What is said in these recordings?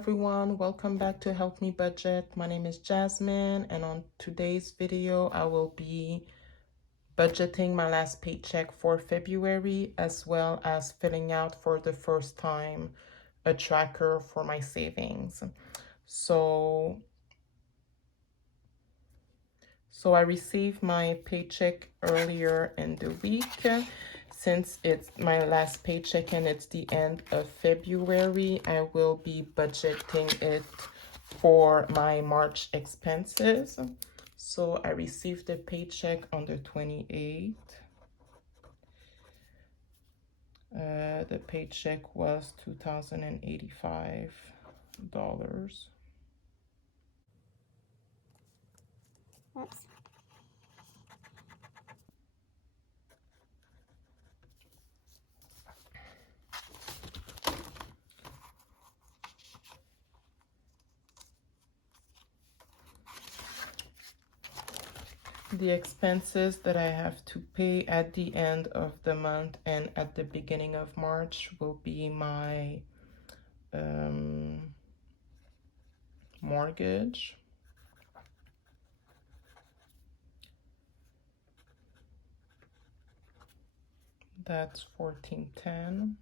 everyone, welcome back to Help Me Budget. My name is Jasmine, and on today's video I will be budgeting my last paycheck for February, as well as filling out for the first time a tracker for my savings. So I received my paycheck earlier in the week. Since it's my last paycheck and it's the end of February, I will be budgeting it for my March expenses. So I received the paycheck on the 28th. The paycheck was $2,085. Oops. The expenses that I have to pay at the end of the month and at the beginning of March will be my mortgage, that's $1,410.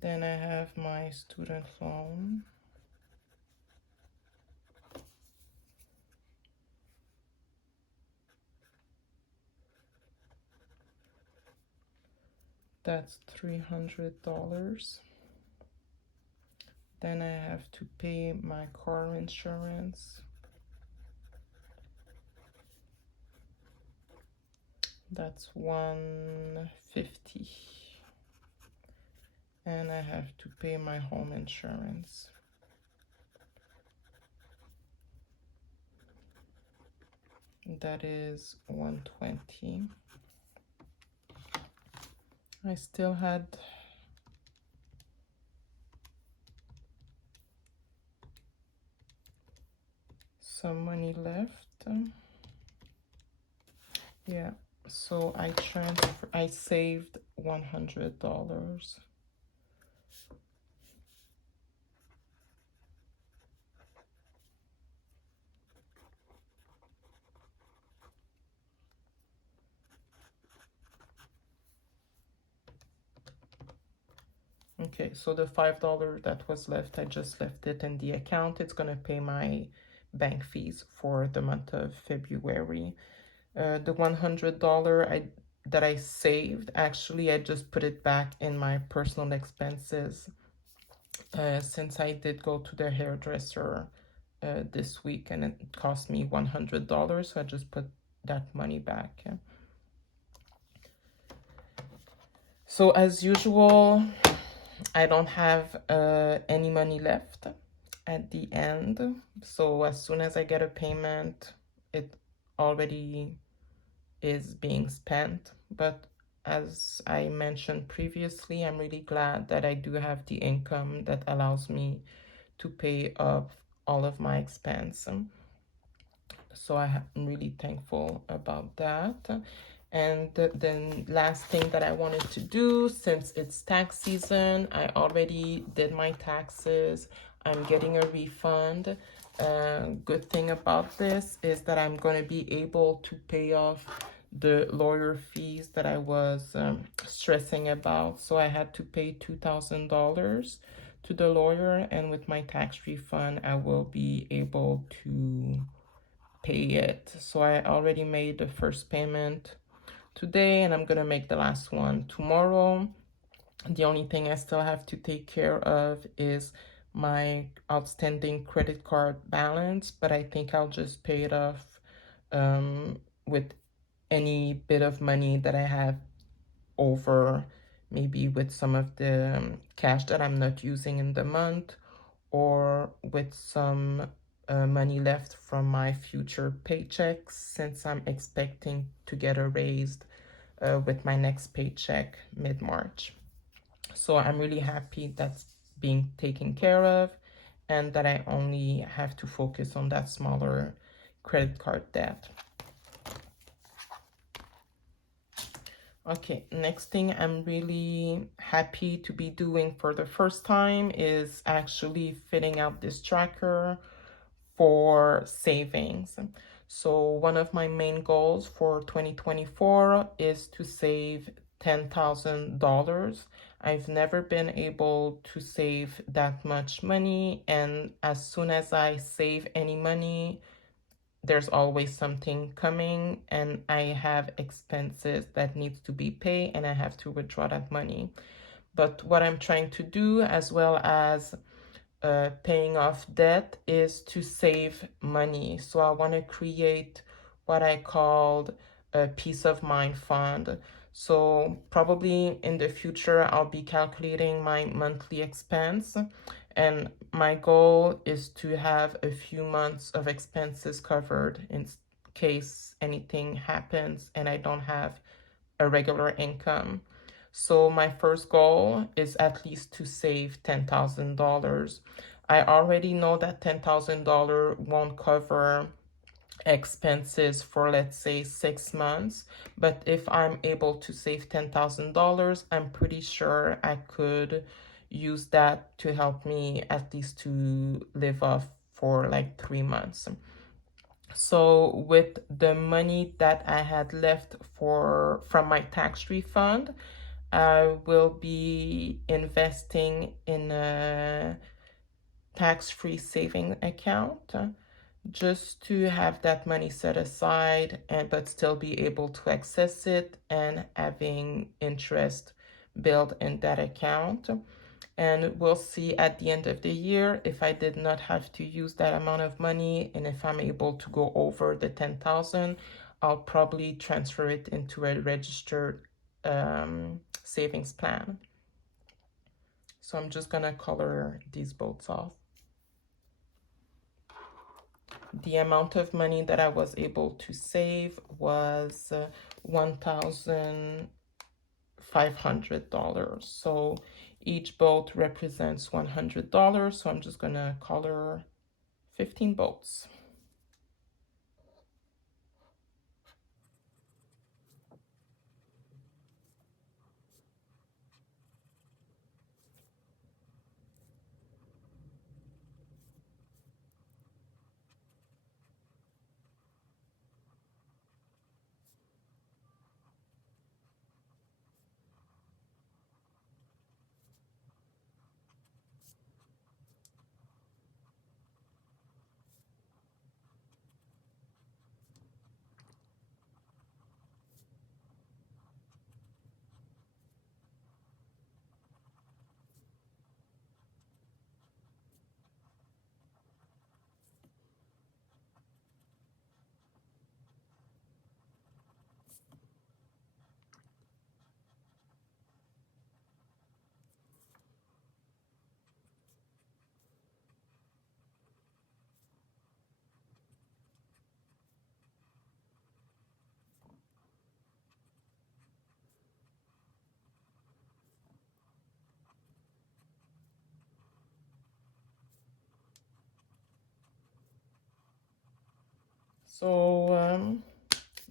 Then I have my student loan, that's $300. Then I have to pay my car insurance, that's $150. And I have to pay my home insurance, that is $120. I still had some money left. Yeah, so I saved $100. Okay, so the $5 that was left, I just left it in the account. It's gonna pay my bank fees for the month of February. The $100 that I saved, actually, I just put it back in my personal expenses since I did go to the hairdresser this week and it cost me $100, so I just put that money back. Yeah. So as usual, I don't have any money left at the end. So as soon as I get a payment, it already is being spent. But as I mentioned previously, I'm really glad that I do have the income that allows me to pay off all of my expense. So I'm really thankful about that. And the last thing that I wanted to do, since it's tax season, I already did my taxes. I'm getting a refund. Good thing about this is that I'm going to be able to pay off the lawyer fees that I was stressing about. So I had to pay $2,000 to the lawyer, and with my tax refund, I will be able to pay it. So I already made the first payment today, and I'm gonna make the last one tomorrow. The only thing I still have to take care of is my outstanding credit card balance, but I think I'll just pay it off with any bit of money that I have over, maybe with some of the cash that I'm not using in the month, or with some money left from my future paychecks, since I'm expecting to get a raise with my next paycheck mid-March. So I'm really happy that's being taken care of and that I only have to focus on that smaller credit card debt. Okay, next thing I'm really happy to be doing for the first time is actually filling out this tracker for savings. So one of my main goals for 2024 is to save $10,000. I've never been able to save that much money, and as soon as I save any money, there's always something coming and I have expenses that needs to be paid and I have to withdraw that money. But what I'm trying to do, as well as paying off debt, is to save money. So I want to create what I called a peace of mind fund. So probably in the future, I'll be calculating my monthly expense. And my goal is to have a few months of expenses covered in case anything happens and I don't have a regular income. So my first goal is at least to save $10,000. I already know that $10,000 won't cover expenses for, let's say, 6 months, but if I'm able to save $10,000, I'm pretty sure I could use that to help me at least to live off for like 3 months. So with the money that I had left from my tax refund, I will be investing in a tax-free saving account just to have that money set aside and but still be able to access it and having interest built in that account. And we'll see at the end of the year if I did not have to use that amount of money, and if I'm able to go over the 10,000, I'll probably transfer it into a registered savings plan. So I'm just gonna color these both off. The amount of money that I was able to save was $1,500. So each boat represents $100. So I'm just gonna color 15 boats. So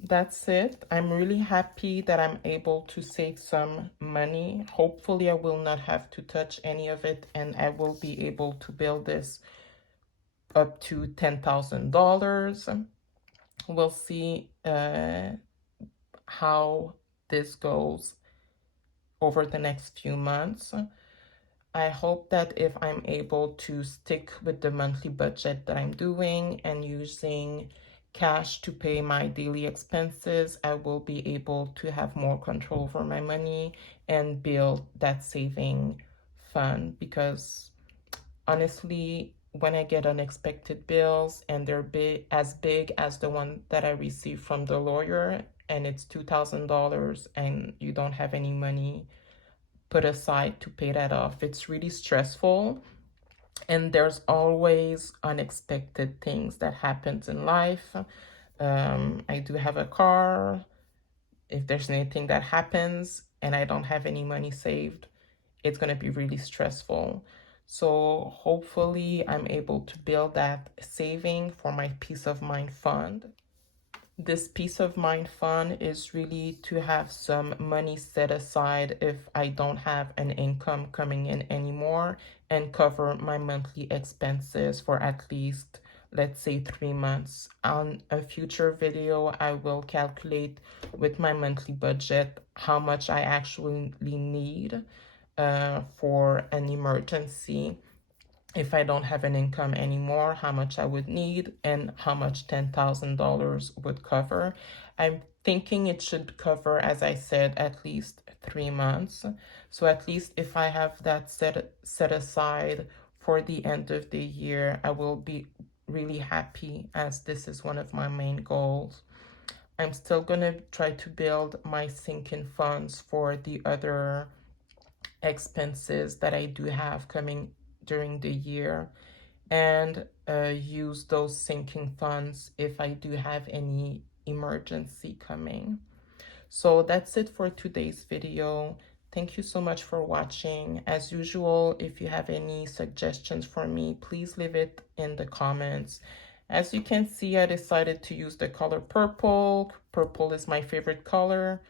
that's it. I'm really happy that I'm able to save some money. Hopefully, I will not have to touch any of it and I will be able to build this up to $10,000. We'll see how this goes over the next few months. I hope that if I'm able to stick with the monthly budget that I'm doing and using cash to pay my daily expenses, I will be able to have more control over my money and build that saving fund. Because honestly, when I get unexpected bills and they're big as the one that I received from the lawyer, and it's $2,000 and you don't have any money put aside to pay that off, it's really stressful. And there's always unexpected things that happens in life. I do have a car. If there's anything that happens and I don't have any money saved, it's going to be really stressful. So hopefully I'm able to build that saving for my peace of mind fund. This peace of mind fund is really to have some money set aside if I don't have an income coming in anymore, and cover my monthly expenses for at least, let's say, 3 months. On a future video, I will calculate with my monthly budget how much I actually need for an emergency if I don't have an income anymore, how much I would need and how much $10,000 would cover. I'm thinking it should cover, as I said, at least 3 months. So at least if I have that set aside for the end of the year, I will be really happy, as this is one of my main goals. I'm still gonna try to build my sinking funds for the other expenses that I do have coming during the year, and use those sinking funds if I do have any emergency coming. So that's it for today's video. Thank you so much for watching. As usual, if you have any suggestions for me, please leave it in the comments. As you can see, I decided to use the color purple. Purple is my favorite color.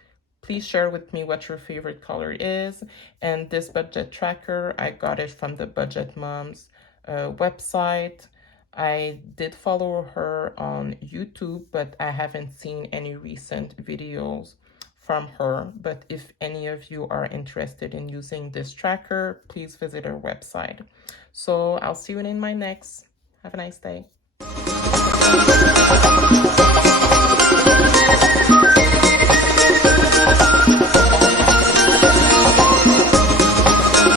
Please share with me what your favorite color is. And this budget tracker, I got it from the Budget Moms website. I did follow her on YouTube, but I haven't seen any recent videos from her. But if any of you are interested in using this tracker, please visit her website. So I'll see you in my next. Have a nice day.